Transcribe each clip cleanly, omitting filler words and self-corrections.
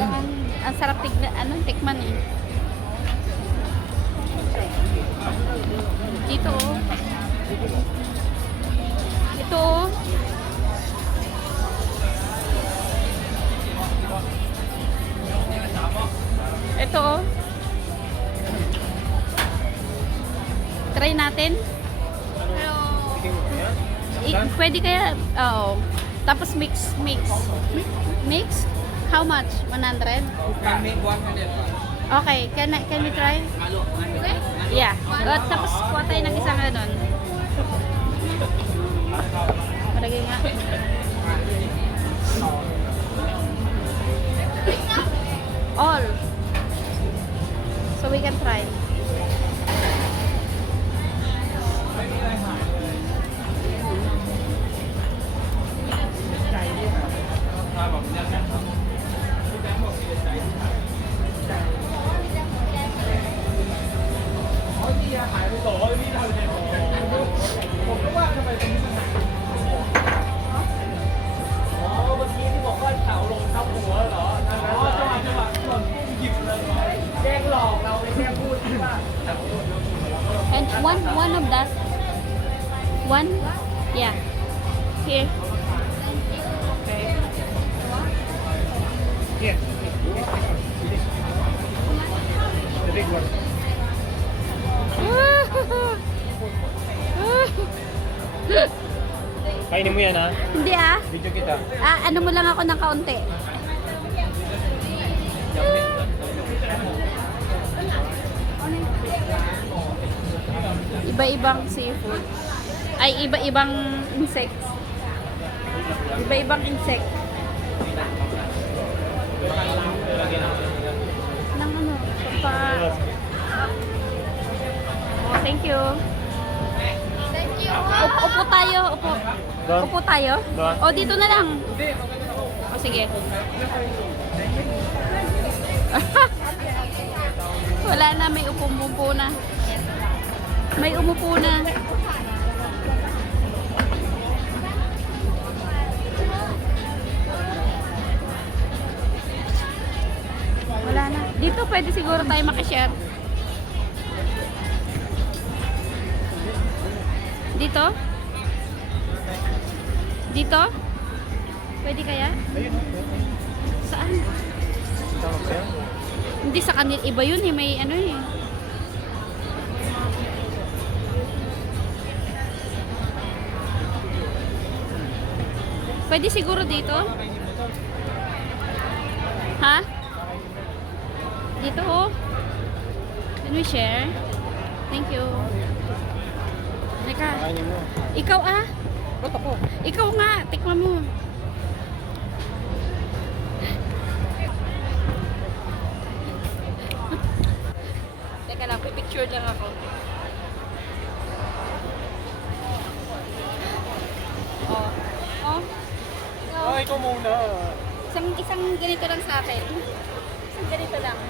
Parang ang sarap tikman eh. Dito oh. Ito oh. Ito oh. Try natin. Pwede kaya, oo. Tapos mix. Mix? How much? 100? Okay, can we try? Yeah. Tapos kuha tayo ng isang doon. Paragay nga. All. So we can try. And one of that. One? Yeah. Here. Okay. Here. The big one. Kainin mo yan ha? Hindi ah. Video kita. Ano mo lang ako ng kaunti. Iba-ibang seafood. Ay, iba-ibang insects. Iba-ibang insect. Nang ano? Oh, thank you. Thank you. Upo tayo. Upo tayo. O, dito na lang. O, sige. Wala na, may umupo na. May umupo na. Wala na. Dito pwede siguro tayo makishare. Dito? Dito? Pwede kaya? Saan? Hindi sa kanil iba yun eh. May ano eh. Pwede siguro dito? Ha? Dito oh. Can we share? Thank you. Teka. Ikaw ah. Ba't ako? Ikaw nga. Tikman mo. Teka lang. Pipicture lang ako. Oh. Oh. Ikaw muna. Isang ganito lang sa akin. Isang ganito lang.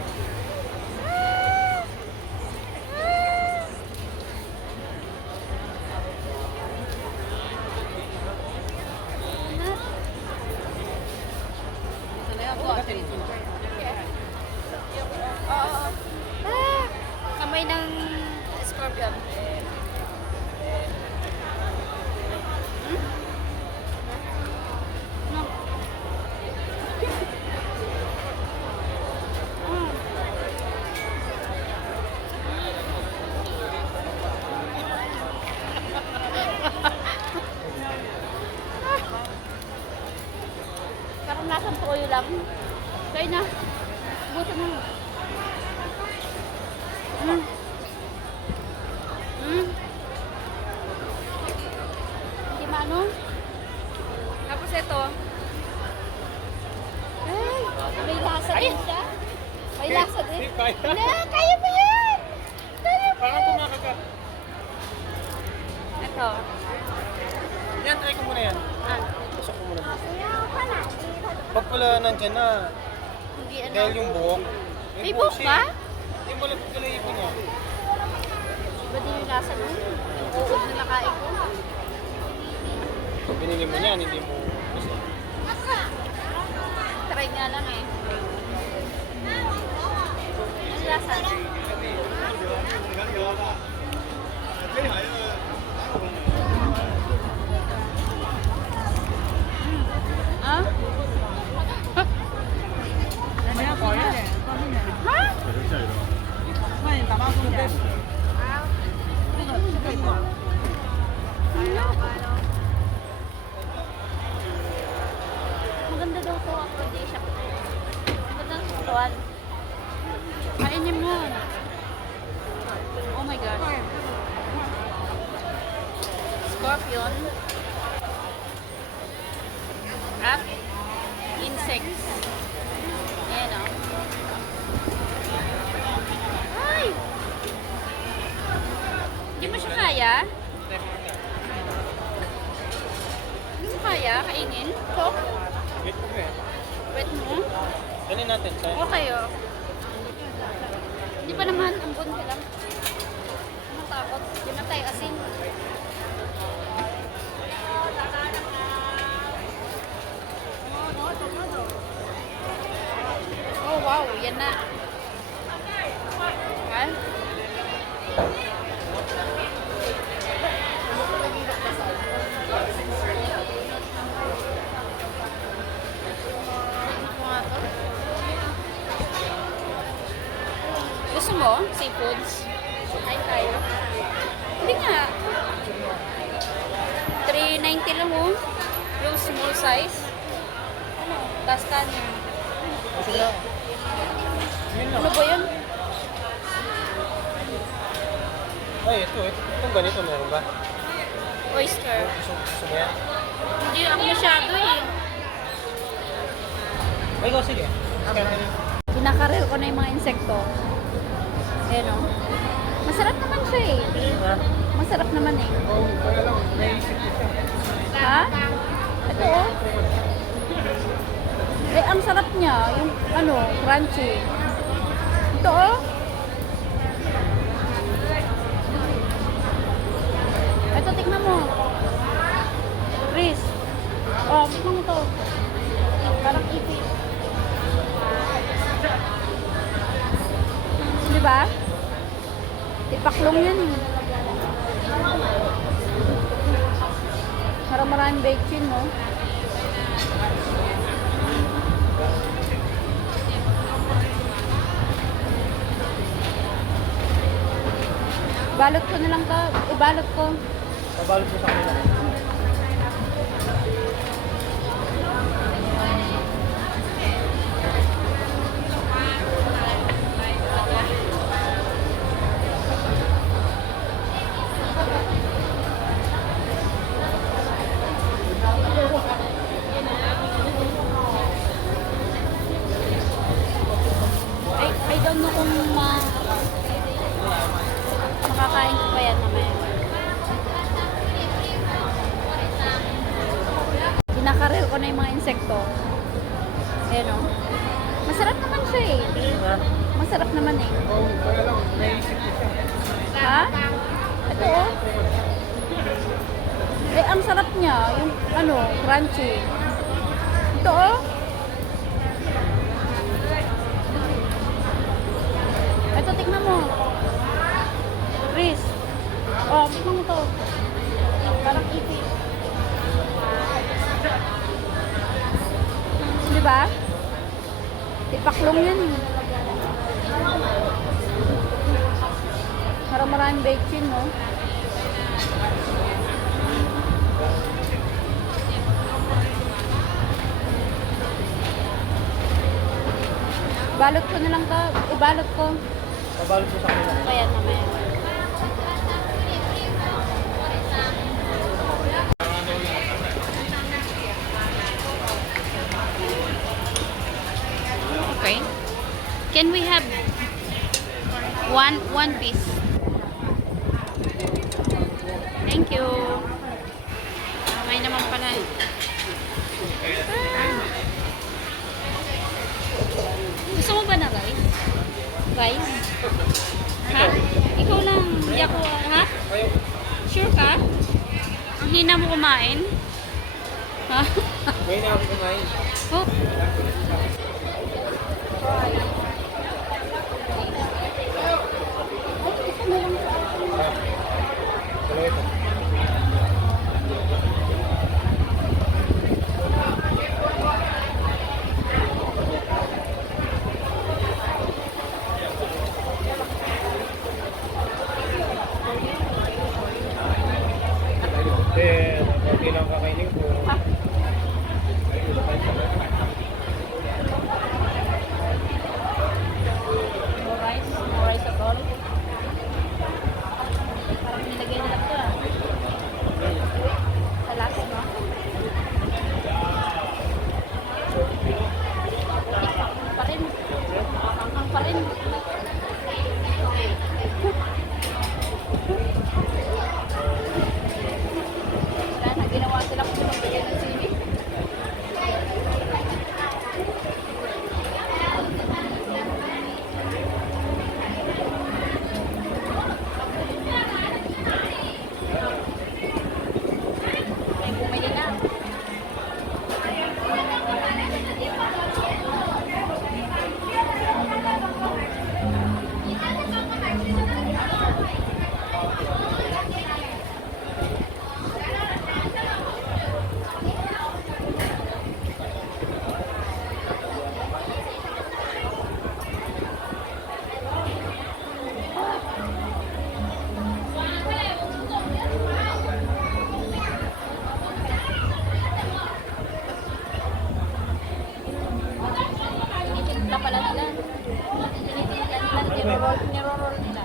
Kamay ng scorpion. Parang lasang toyo lang. Kaya na. Buto mo. Hindi maano. Tapos ito. Ay, may lasa din siya. May lasa din. Kaya mo yan! Kaya mo Parang yan! kumakagat. Ito. Yan, try ko muna yan. Pasok ko muna. Pag pala nandyan na, Hindi ano. dahil yung buhok. May buhok ba? Yung malapit ka lang ipon niya. Ba din yung lasa nun? Yung uod na nakain ko. Pag binili mo niyan, hindi mo kasi. Try nga lang eh. Kalikasan. Ah? Ha? Maganda daw to aphrodisiac. Maganda sa katawan. Kainin mo. Oh my God. Scorpion. At insects. Ayan o. Ay! Hindi mo siya kaya? Hindi mo kaya kainin? Ito? Wait mo eh. Wait mo? Ganin natin, tayo. Okay o. Hindi pa naman ambon ka lang. Matakot. Hindi na tayo asin. Oh wow, yan na. Ha? Gusto mo? Seafoods? Ay tayo. Hindi nga. 390 lang oh. Yung small size. Tapos kanin. Gusto na. Yun lang. Ano ba yun? Ay, ito. Itong ganito meron ba? Oyster. Gusto mo yan? Hindi ang masyado eh. Ay, go, sige. Kinakarel ko na yung mga insekto. Ayan o. Masarap naman siya eh. Ha? Masarap naman eh. Oo, kaya lang. Naisip ko siya. Ha? Ito o. Eh, ang sarap niya. Yung ano, crunchy. Ito o. Ito, tignan mo. Chris. Oh, tignan mo to. Parang ipit. Di ba? Tipaklong yan eh. Parang maraming bacon, no? Balot ko na lang to. Ibalot ko. Pabalot mo sa kanila. I don't know kung makakain ko pa yan mamaya. Kinakarel ko na yung mga insekto. Ayan o. Masarap naman siya eh. Ha? Masarap naman eh. Oo, kaya lang. Naisip ko siya. Ha? Ito o. Eh, ang sarap niya. Yung ano, crunchy. Ito o. Ito, tignan mo. Chris. Oh, tignan mo to. Parang ipit. Di ba? Tipaklong yan eh. Parang maraming bacon, no? Balot ko na lang to. Ibalot ko. Pabalot mo sa kanila. Kaya naman. Okay. Can we have one piece? Thank you. May naman pala. Gusto mo ba na rice? Rice? Ha? Ikaw lang. Hindi ako, ha? Ayaw. Sure ka? Ang hina mo kumain? Ha? May na ako kumain. Oh. pa rin. Wala na, ginawa sila kung magbigay ng sili. May bumili na. Tinitimpla pala nila. Tinitimpla nila. Niroroll nila.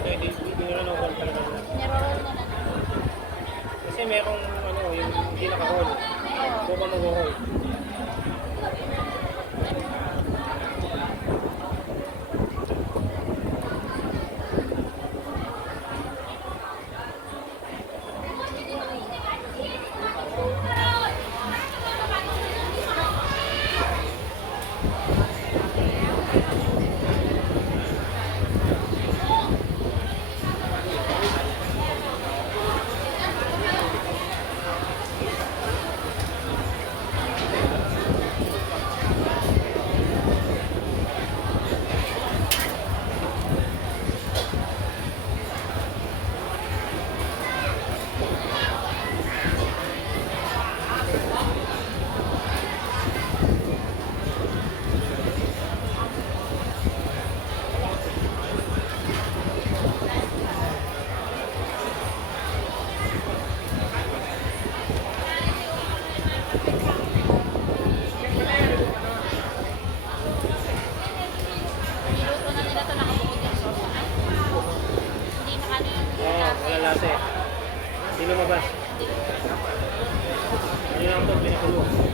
Okay. Di nyo na roll talaga nila. Niroroll nila. Kasi merong ano, yung hindi naka-roll. So, pa mag-roll. Niluto na nila ito, nakabukod yung sauce. Hindi na ano yung Wala lasa eh. Hindi lumabas. Ano lang ito, pinakulo.